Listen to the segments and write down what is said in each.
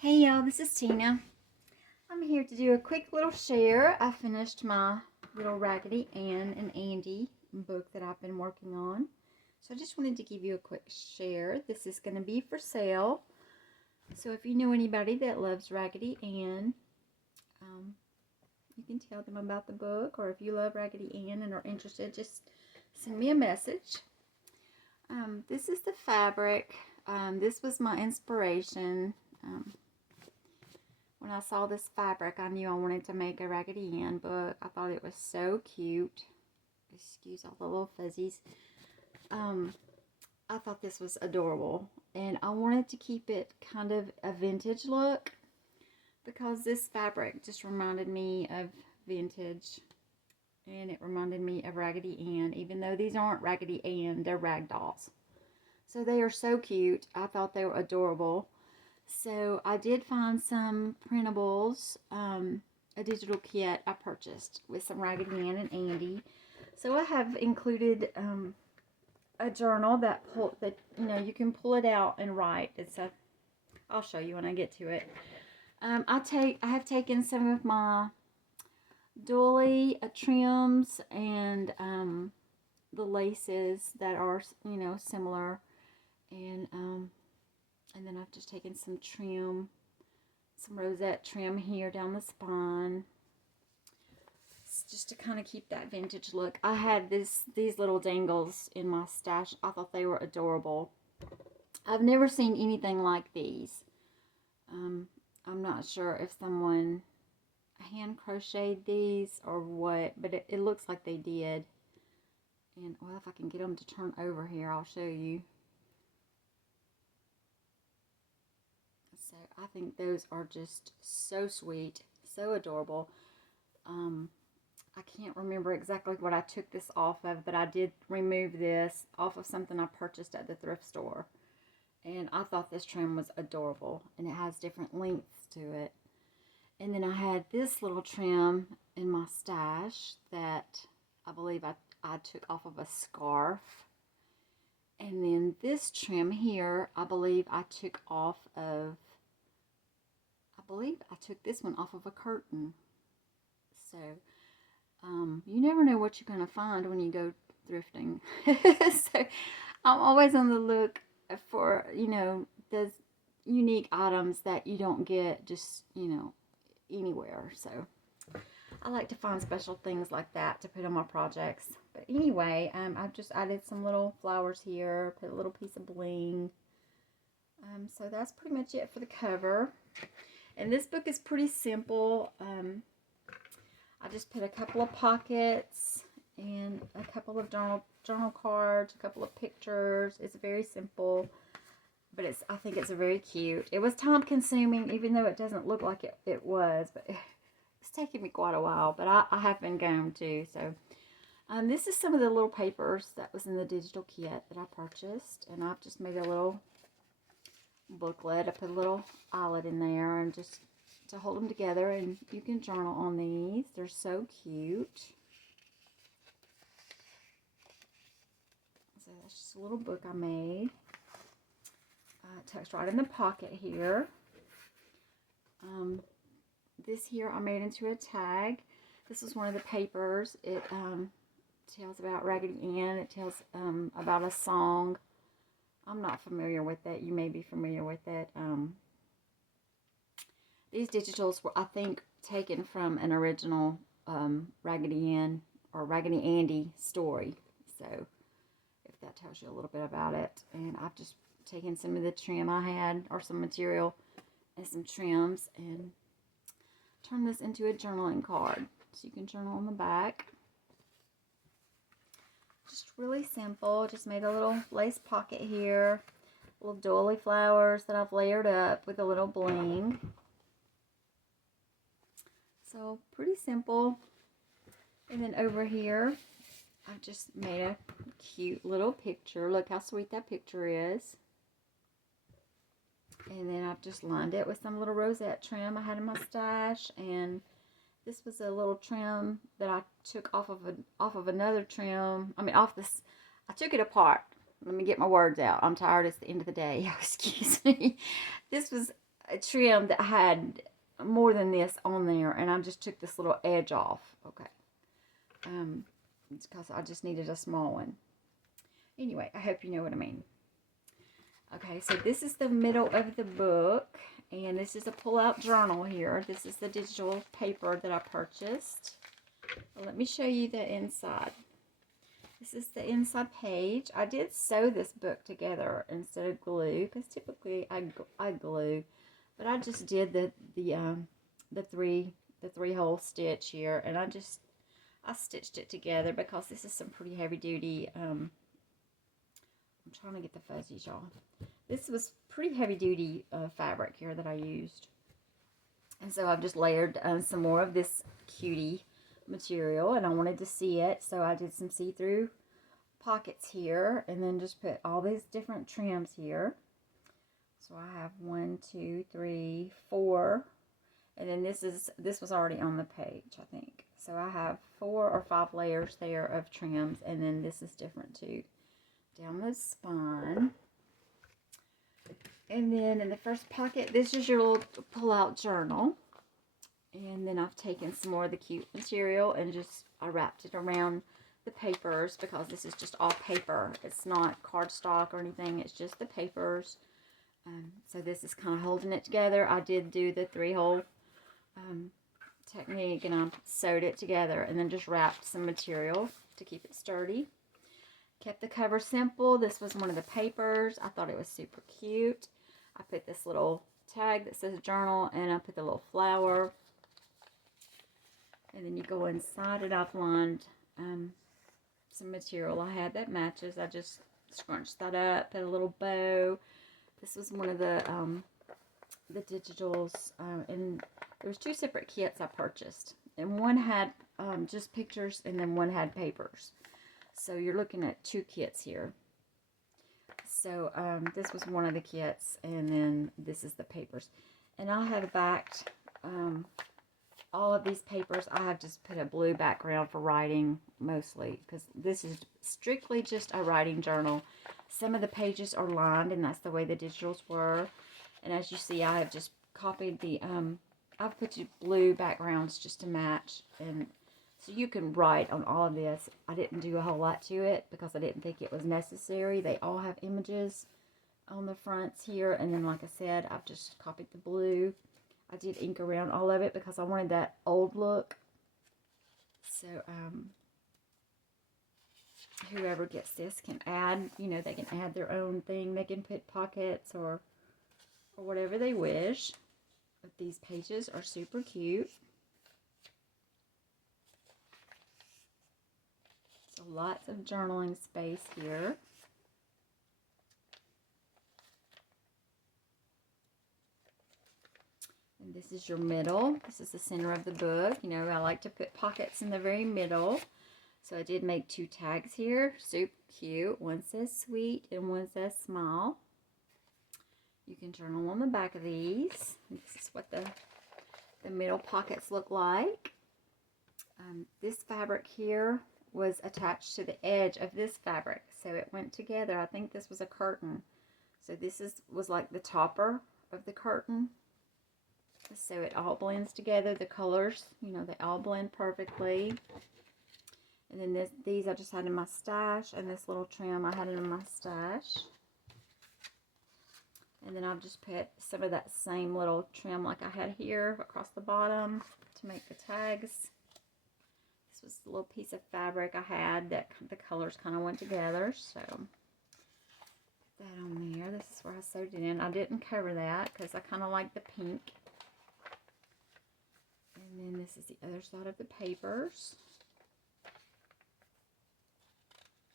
Hey y'all, this is Tina. I'm here to do a quick little share. I finished my little Raggedy Ann and Andy book that I've been working on. So I just wanted to give you a quick share. This is going to be for sale. So if you know anybody that loves Raggedy Ann, you can tell them about the book. Or if you love Raggedy Ann and are interested, just send me a message. This is the fabric. This was my inspiration. When I saw this fabric, I knew I wanted to make a Raggedy Ann book. I thought it was so cute. Excuse all the little fuzzies. I thought this was adorable. And I wanted to keep it kind of a vintage look because this fabric just reminded me of vintage. And it reminded me of Raggedy Ann, even though these aren't Raggedy Ann, they're rag dolls. So they are so cute. I thought they were adorable. So I did find some printables, a digital kit I purchased with some Raggedy Ann and Andy. So I have included a journal that you can pull it out and write. I'll show you when I get to it. I have taken some of my doily trims and the laces that are similar, and then I've just taken some trim, some rosette trim here down the spine, just to kind of keep that vintage look. I had these little dangles in my stash. I thought they were adorable. I've never seen anything like these. I'm not sure if someone hand crocheted these or what, but it looks like they did. And well, if I can get them to turn over here, I'll show you. So I think those are just so sweet, so adorable. I can't remember exactly what I took this off of, but I did remove this off of something I purchased at the thrift store. And I thought this trim was adorable, and it has different lengths to it. And then I had this little trim in my stash that I believe I took off of a scarf. And then this trim here, I believe I took this one off of a curtain. So, you never know what you're going to find when you go thrifting. So, I'm always on the look for, those unique items that you don't get just, anywhere. So, I like to find special things like that to put on my projects. But anyway, I've just added some little flowers here, put a little piece of bling. So that's pretty much it for the cover. And this book is pretty simple. I just put a couple of pockets and a couple of journal cards, a couple of pictures. It's very simple, but I think it's very cute. It was time consuming, even though it doesn't look like it was, but it's taken me quite a while, but I have been going too. So this is some of the little papers that was in the digital kit that I purchased, and I've just made a little booklet. I put a little eyelet in there and just to hold them together, and you can journal on these. They're so cute. So that's just a little book I made. Tucks right in the pocket here. This here I made into a tag. This is one of the papers. It tells about Raggedy Ann. It tells about a song. I'm not familiar with it. You may be familiar with it. These digitals were, I think, taken from an original Raggedy Ann or Raggedy Andy story. So, if that tells you a little bit about it. And I've just taken some of the trim I had, or some material, and some trims, and turned this into a journaling card. So you can journal on the back. Just really simple. Just made a little lace pocket here. Little doily flowers that I've layered up with a little bling. So pretty simple. And then over here, I've just made a cute little picture. Look how sweet that picture is. And then I've just lined it with some little rosette trim I had in my stash. And this was a little trim that I took off of another trim. I took it apart. Let me get my words out. I'm tired. It's the end of the day. Excuse me. This was a trim that had more than this on there, and I just took this little edge off. Okay. It's because I just needed a small one. Anyway, I hope you know what I mean. Okay, so this is the middle of the book, and this is a pull-out journal here. This is the digital paper that I purchased. Well, let me show you the inside. This is the inside page. I did sew this book together instead of glue, because typically I glue, but I just did the three hole stitch here, and I stitched it together because this is some pretty heavy duty. I'm trying to get the fuzzies, y'all. This was pretty heavy duty fabric here that I used, and so I've just layered some more of this cutie material, and I wanted to see it, so I did some see-through pockets here, and then just put all these different trims here. So I have 1, 2, 3, 4, and then this was already on the page, I think. So I have 4 or 5 layers there of trims, and then this is different too. Down the spine. And then in the first pocket, this is your little pull-out journal. And then I've taken some more of the cute material and I wrapped it around the papers, because this is just all paper. It's not cardstock or anything. It's just the papers. So this is kind of holding it together. I did do the 3-hole technique, and I sewed it together and then just wrapped some material to keep it sturdy. Kept the cover simple. This was one of the papers. I thought it was super cute. I put this little tag that says journal, and I put the little flower. And then you go inside it. I've lined some material I had that matches. I just scrunched that up, put a little bow. This was one of the digitals, and there was 2 separate kits I purchased, and one had just pictures, and then one had papers. So you're looking at 2 kits here. So this was one of the kits, and then this is the papers. And I have backed all of these papers. I have just put a blue background for writing mostly, because this is strictly just a writing journal. Some of the pages are lined, and that's the way the digitals were. And as you see, I have just copied the, I've put blue backgrounds just to match. And so you can write on all of this. I didn't do a whole lot to it because I didn't think it was necessary. They all have images on the fronts here. And then, like I said, I've just copied the blue. I did ink around all of it because I wanted that old look. So, whoever gets this can add, you know, they can add their own thing. They can put pockets or whatever they wish. But these pages are super cute. So lots of journaling space here. And this is your middle. This is the center of the book. You know, I like to put pockets in the very middle. So I did make 2 tags here. Super cute. One says sweet and one says smile. You can journal on the back of these. This is what the middle pockets look like. This fabric here was attached to the edge of this fabric, so it went together. I think this was a curtain. So this was like the topper of the curtain. So it all blends together. The colors, you know, they all blend perfectly. And then these I just had in my stash, and this little trim I had in my stash. And then I've just put some of that same little trim like I had here across the bottom to make the tags. This was a little piece of fabric I had that the colors kind of went together. So put that on there. This is where I sewed it in. I didn't cover that because I kind of like the pink. And then this is the other side of the papers.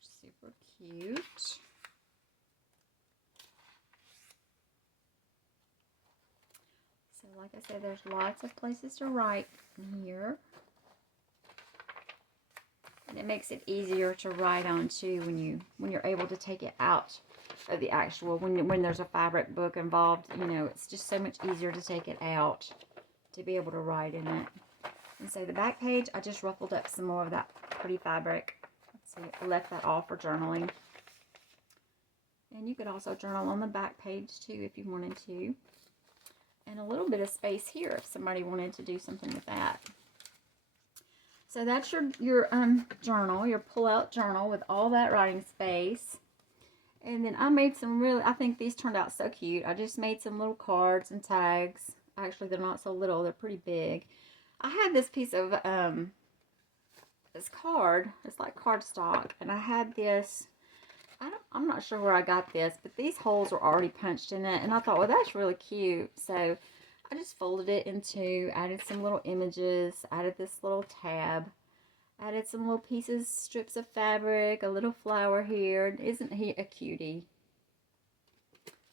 Super cute. So like I said, there's lots of places to write in here. And it makes it easier to write on too when you're able to take it out of the actual, when there's a fabric book involved, you know, it's just so much easier to take it out to be able to write in it. And so the back page, I just ruffled up some more of that pretty fabric. So I left that all for journaling. And you could also journal on the back page too if you wanted to. And a little bit of space here if somebody wanted to do something with that. So that's your journal, your pull-out journal with all that writing space. And then I made some I think these turned out so cute. I just made some little cards and tags. Actually, they're not so little, they're pretty big. I had this piece of this card. It's like cardstock, and I had this. I'm not sure where I got this, but these holes were already punched in it, and I thought, well, that's really cute. So I just folded it in two, added some little images, added this little tab, added some little pieces, strips of fabric, a little flower here. Isn't he a cutie?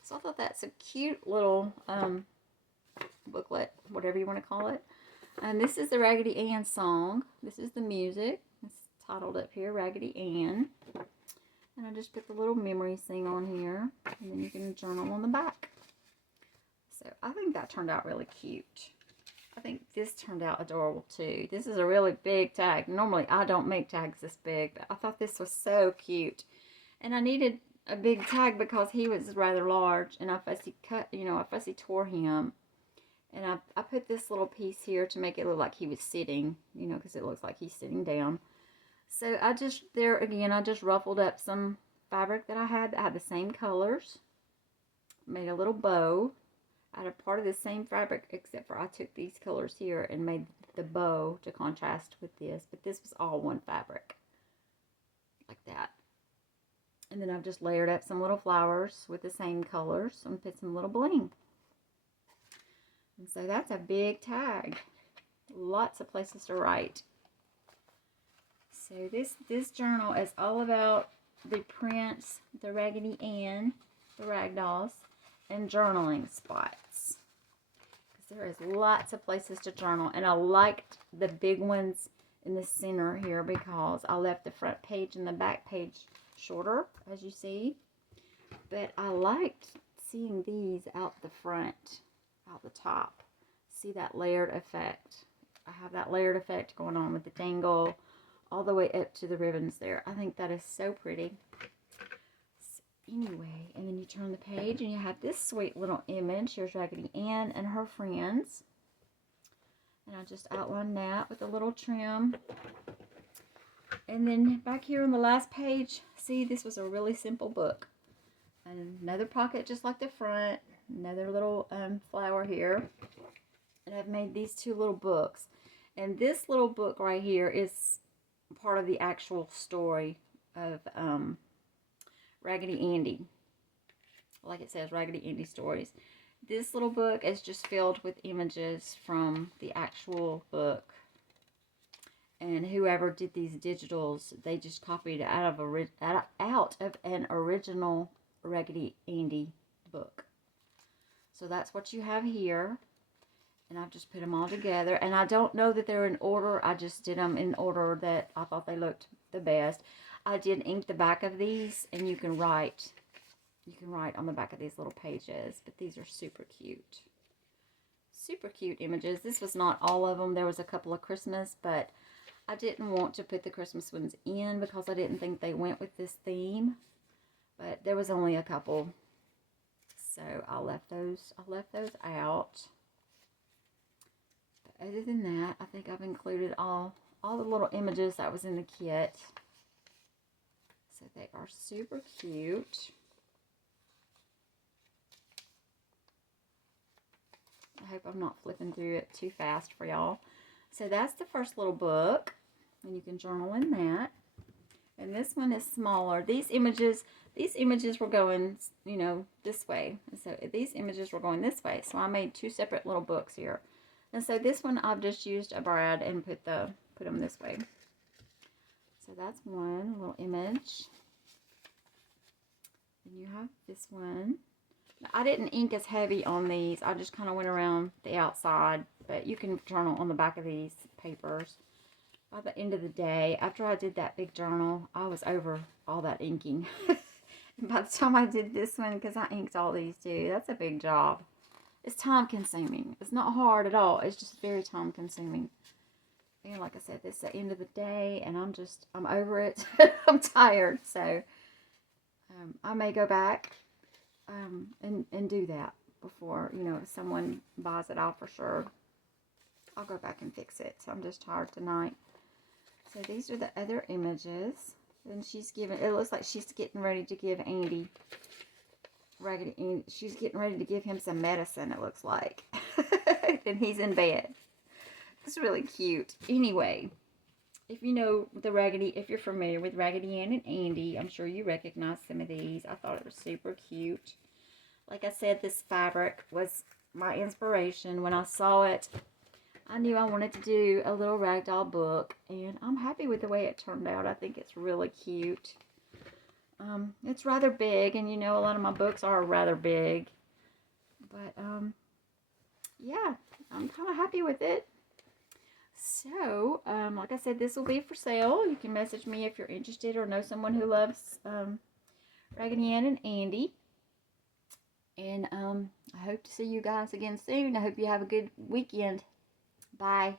So I thought that's a cute little booklet, whatever you want to call it. And this is the Raggedy Ann song. This is the music. It's titled up here, Raggedy Ann. And I just put the little memories thing on here. And then you can journal on the back. So I think that turned out really cute. I think this turned out adorable too. This is a really big tag. Normally I don't make tags this big, but I thought this was so cute. And I needed a big tag because he was rather large. And I fussy tore him. And I put this little piece here to make it look like he was sitting, because it looks like he's sitting down. So I just ruffled up some fabric that I had that had the same colors. Made a little bow out of part of the same fabric, except for I took these colors here and made the bow to contrast with this. But this was all one fabric, like that. And then I've just layered up some little flowers with the same colors and put some little bling. And so that's a big tag. Lots of places to write. So this journal is all about the prints, the Raggedy Ann, the rag dolls, and journaling spots. Because there is lots of places to journal. And I liked the big ones in the center here because I left the front page and the back page shorter, as you see. But I liked seeing these out the front, out the top. See that layered effect. I have that layered effect going on with the dangle all the way up to the ribbons there. I think that is so pretty. So anyway, and then you turn the page and you have this sweet little image. Here's Raggedy Ann and her friends. And I just outlined that with a little trim. And then back here on the last page, see, this was a really simple book. And another pocket just like the front. Another little flower here. And I've made these two little books. And this little book right here is part of the actual story of Raggedy Andy. Like it says, Raggedy Andy Stories. This little book is just filled with images from the actual book. And whoever did these digitals, they just copied it out of an original Raggedy Andy book. So that's what you have here. And I've just put them all together. And I don't know that they're in order. I just did them in order that I thought they looked the best. I did ink the back of these. And you can write on the back of these little pages. But these are super cute. Super cute images. This was not all of them. There was a couple of Christmas. But I didn't want to put the Christmas ones in because I didn't think they went with this theme. But there was only a couple. So I left those out. Other than that, I think I've included all the little images that was in the kit. So they are super cute. I hope I'm not flipping through it too fast for y'all. So that's the first little book. And you can journal in that. And this one is smaller. These images were going, this way. And so these images were going this way. So I made two separate little books here. And so this one I've just used a brad and put them this way. So that's one little image. Then you have this one. Now, I didn't ink as heavy on these. I just kind of went around the outside. But you can journal on the back of these papers. By the end of the day, after I did that big journal, I was over all that inking. And by the time I did this one, because I inked all these too, that's a big job. It's time consuming. It's not hard at all. It's just very time consuming. And like I said, this is the end of the day and I'm over it. I'm tired. So I may go back and do that. before, you know, if someone buys it out for sure. I'll go back and fix it. So I'm just tired tonight. So these are the other images. And she's giving, it looks like she's getting ready to give Andy, Raggedy Andy, she's getting ready to give him some medicine, it looks like. And he's in bed. It's really cute. Anyway, if you know the Raggedy, if you're familiar with Raggedy Ann and Andy, I'm sure you recognize some of these. I thought it was super cute. Like I said, this fabric was my inspiration. When I saw it, I knew I wanted to do a little ragdoll book, and I'm happy with the way it turned out. I think it's really cute. It's rather big, and you know, a lot of my books are rather big. But, yeah, I'm kind of happy with it. So, like I said, this will be for sale. You can message me if you're interested or know someone who loves Raggedy Ann and Andy. And I hope to see you guys again soon. I hope you have a good weekend. Bye.